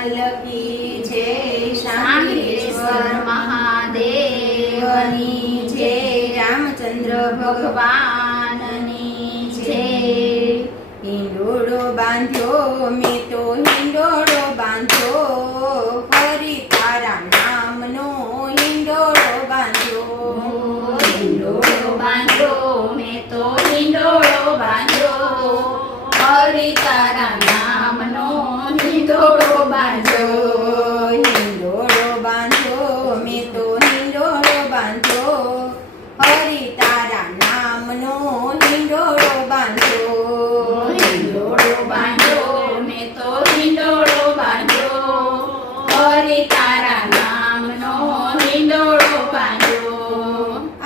લાલ કી જય શાંતિશ્વર મહાદેવની જય રામચંદ્ર ભગવાનની જય. હિંડોળો બાંધ્યો મેં તો હિંડોળો બાંધ્યો, હરિ તારા નામનો હિંડોળો બાંધ્યો. હિંડોળો બાંધ્યો મેં તો હિંડોળો બાંધ્યો, હરિ તારા નામનો હિંડોળો બાંધ્યો. હિંડોળો બાંધ્યો મેં તો હિંડોળો બાંધ્યો, હરિ તારા નામનો હિંડોળો બાંધ્યો. હિંડોળો બાંધ્યો મેં તો હિંડોળો બાંધ્યો, હરિ તારા નામનો હિંડોળો બાંધ્યો.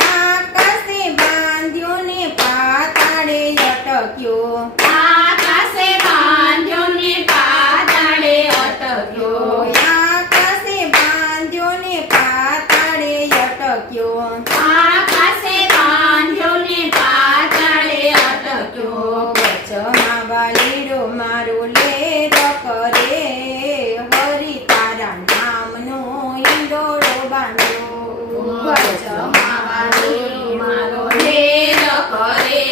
આકાશે બાંધ્યો ને પાતાળે અટક્યો, આકાશે બાંધ્યો ને પાતાળે અટક્યો. આકાશે બાંધ્યો ને પાતાળે અટક્યો. આકાશે બાંધ્યો ને પાતાળે અટક્યો. વચમાં વાલીડો મારો લેર કરે, હરિ તારા નામનો હિંડોળો બાંધ્યો. વચમાં વાલીડો મારો લેર કરે,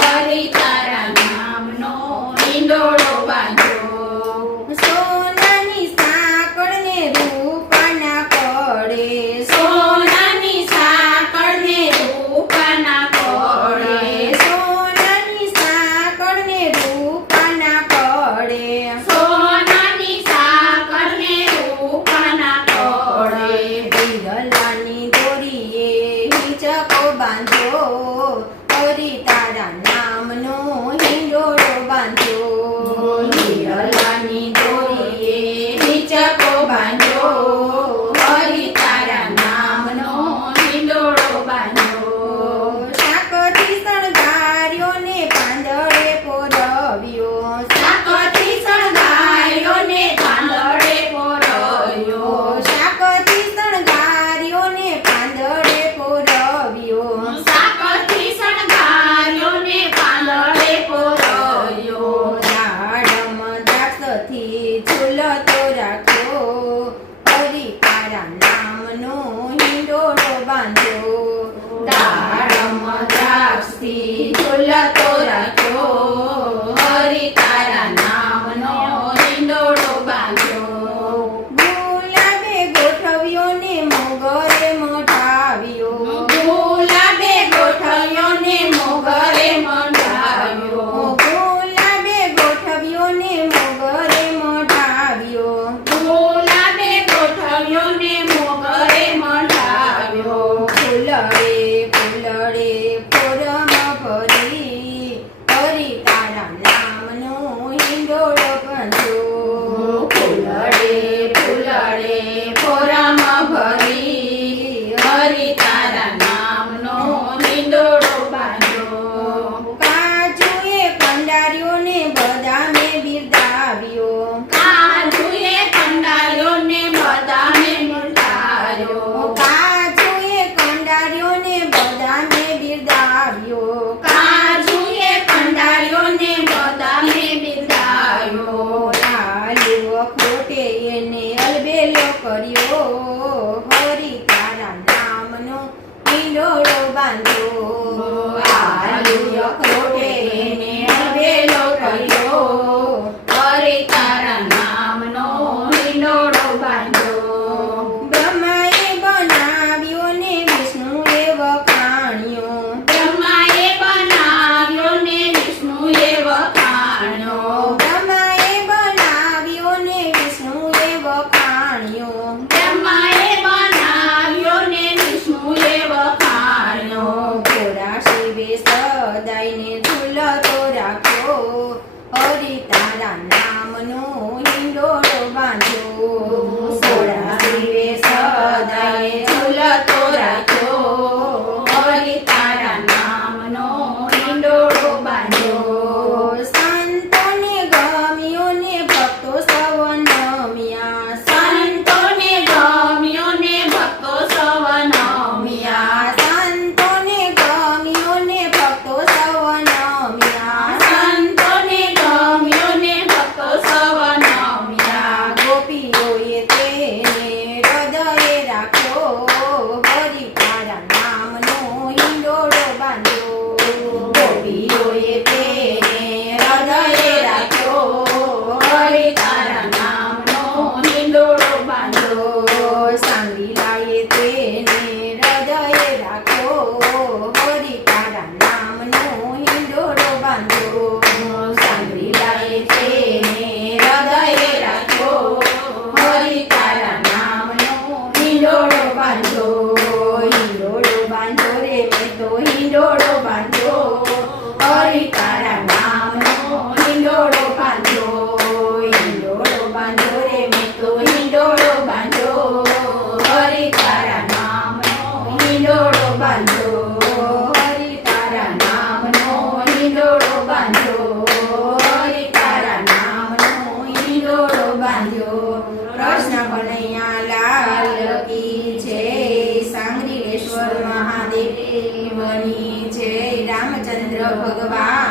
હરિ તારા નામનો હિંડોળો બાંધ્યો. સોનાની સાંકળને રૂપાના કડે, સોનાની સાંકળને રૂપાના કડે, સોનાની સાંકળને રૂપાના કડે. સોનાની સાંકળને રૂપાના કડે. વિરલાની દોરીએ હિંચકો બાંધ્યો, હરિ તારા નામનો હિંડોળો બાંધ્યો. હિરલાની દોરીએ હિંચકો બાંધ્યો, હરિ તારા નામનો હિંડોળો બાંધ્યો. શાકથી શણગાર્યો ને પાંદડે પોરવ્યો, શાકથી શણગાર્યો ને પાંદડે પોરવ્યો. શાકથી શણગાર્યો ને પાંદડે પોરવ્યો. શાકથી શણગાર્યો ને પાંદડે પોરવ્યો. ઝાડમાં દ્રાક્ષથી ઝૂલતો રાખ્યો, હરિ તારા નામનો હિંડોળો બાંધ્યો. ડાળમાં દ્રાક્ષથી ઝૂલતો રાખ્યો, હરિ તારા નામનો હિંડોળો બાંધ્યો. ગુલાબે ગોઠવ્યો ને મોગરે મઢાવ્યો, ગુલાબે ગોઠવ્યો ને મોગરે મંડાવ્યો. ગુલાબે ગોઠવ્યો ને મોગરે મઢાવ્યો. ગુલાબે ગોઠવ્યો ને મોગરે મંડાવ્યો. ફૂલડે ફૂલડે ફોરમ ભરી, હરિ તારા નામનો હિંડોળો બાંધ્યો. ફૂલડે ફૂલડે ફોરમ ભરી, હરિ તારા નામનો હિંડોળો બાંધ્યો. કાજુએ કંડાર્યો ને બદામે બિરદાવ્યો, કાજુએ કંડાર્યો ને બદામે બિરદાવ્યો. કાજુએ કંડાર્યો ને બદામે બિરદાવ્યો. કાજુએ કંડાર્યો ને બદામે બિરદાવ્યો. લાલ્યો અખરોટે એને અલબેલો કર્યો, હરિ તારા નામનો હિંડોળો બાંધ્યો. આલુ અખરોટે એને અલબેલો કર્યો, હરિ તારા નામનો હિંડોળો બાંધ્યો. બ્રહ્માએ બનાવ્યો ને વિષ્ણુએ વખાણ્યો, બ્રહ્માએ બનાવ્યો ને વિષ્ણુએ વખાણ્યો. બ્રહ્માએ બનાવ્યો ને વિષ્ણુએ વખાણ્યો. કૃષ્ણ કનૈયા લાલ કી જય સાંગરીલેશ્વર મહાદેવની જય રામચંદ્ર ભગવાન